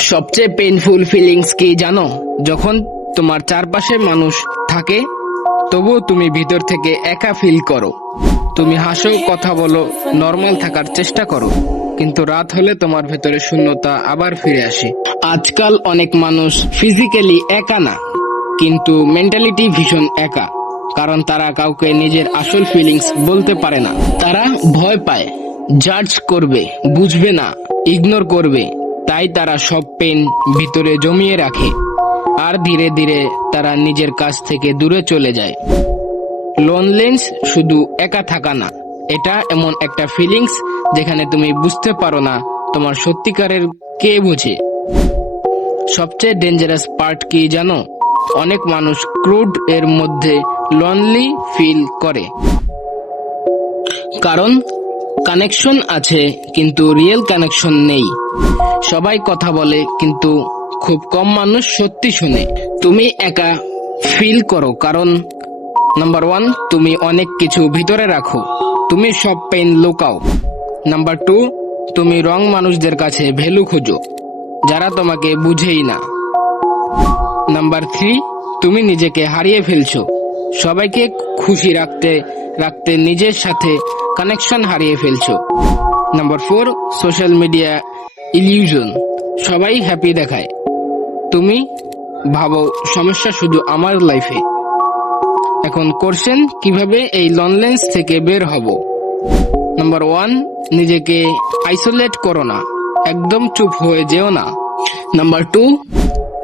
সবচেয়ে painful feelings কি জানো? যখন তোমার চারপাশে মানুষ থাকে তবুও তুমি ভিতর থেকে একা ফিল করো। তুমি হাসো, কথা বলো, নর্মাল থাকার চেষ্টা করো, কিন্তু রাত হলে তোমার ভেতরে শূন্যতা আবার ফিরে আসে। আজকাল অনেক মানুষ ফিজিক্যালি একা না, কিন্তু মেন্টালিটি ভীষণ একা। কারণ তারা কাউকে নিজের আসল ফিলিংস বলতে পারে না। তারা ভয় পায় জাজ করবে, বুঝবে না, ইগনোর করবে। তাই তারা সব পেন ভিতরে জমিয়ে রাখে, আর ধীরে ধীরে তারা নিজের কাছ থেকে দূরে চলে যায়। লোনলেন্স শুধু একা থাকা না, এটা এমন একটা ফিলিংস যেখানে তুমি বুঝতে পারো না তোমার সত্যিকারের কে বুঝে। সবচেয়ে ডেঞ্জারাস পার্ট কি জানো? অনেক মানুষ ক্রুড এর মধ্যে লনলি ফিল করে, কারণ কানেকশন আছে কিন্তু রিয়েল কানেকশন নেই। সবাই কথা বলে কিন্তু খুব কম মানুষ সত্যি শুনে। তুমি একা ফিল করো কারণ নাম্বার 1, তুমি অনেক কিছু ভিতরে রাখো, তুমি সব পেইন লুকাও। নাম্বার 2, তুমি রং মানুষদের কাছে ভ্যালু খোঁজো যারা তোমাকে বুঝেই না। নাম্বার 3, তুমি নিজেকে হারিয়ে ফেলছো, সবাইকে খুশি রাখতে রাখতে নিজের সাথে কানেকশন হারিয়ে ফেলছো। নাম্বার 4, সোশ্যাল মিডিয়া ইলিউশন, সবাই হ্যাপি দেখায়, তুমি ভাবো সমস্যা শুধু আমার লাইফে। এখন কোশ্চেন, কিভাবে এই লনলেন্স থেকে বের হব? নাম্বার 1, নিজেকে আইসোলেট করো না, একদম চুপ হয়ে যেও না। নাম্বার 2,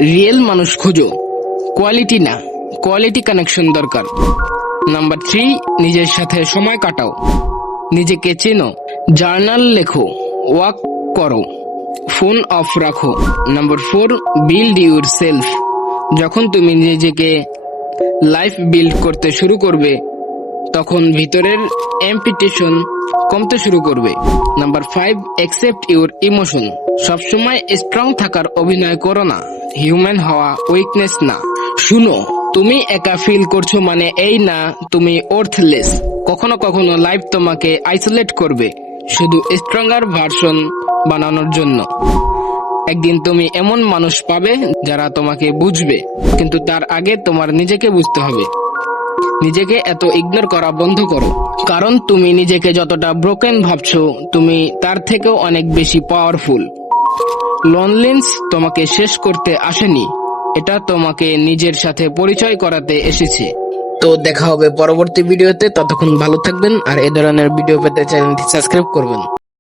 রিয়েল মানুষ খোঁজো, কোয়ালিটি না, কোয়ালিটি কানেকশন দরকার। নাম্বার 3, নিজের সাথে সময় কাটাও, নিজেকে চেনো, জার্নাল লেখো, ওয়াক করো, ফোন অফ রাখো। নাম্বার 4, বিল্ড ইউর সেলফ, যখন তুমি নিজেকে লাইফ বিল্ড করতে শুরু করবে তখন ভিতরের এম্পিটেশন কমতে শুরু করবে। নাম্বার 5, অ্যাকসেপ্ট ইউর ইমোশন, সবসময় স্ট্রং থাকার অভিনয় করো না, হিউম্যান হওয়া উইকনেস না। শুনো, তুমি একা ফিল করছো মানে এই না তুমি ওর্থলেস। কখনো কখনো লাইফ তোমাকে আইসোলেট করবে শুধু স্ট্রঙ্গার ভার্সন বানানোর জন্য। একদিন তুমি এমন মানুষ পাবে যারা তোমাকে বুঝবে, কিন্তু তার আগে তোমার নিজেকে বুঝতে হবে। নিজেকে এত ইগনোর করা বন্ধ করো, কারণ তুমি নিজেকে যতটা ব্রোকেন ভাবছো তুমি তার থেকেও অনেক বেশি পাওয়ারফুল। লোনলেন্স তোমাকে শেষ করতে আসেনি, এটা তোমাকে নিজের সাথে পরিচয় করাতে এসেছে। তো দেখা হবে পরবর্তী ভিডিওতে, ততক্ষণ ভালো থাকবেন আর এ ধরনের ভিডিও পেতে চ্যানেলটি সাবস্ক্রাইব করবেন।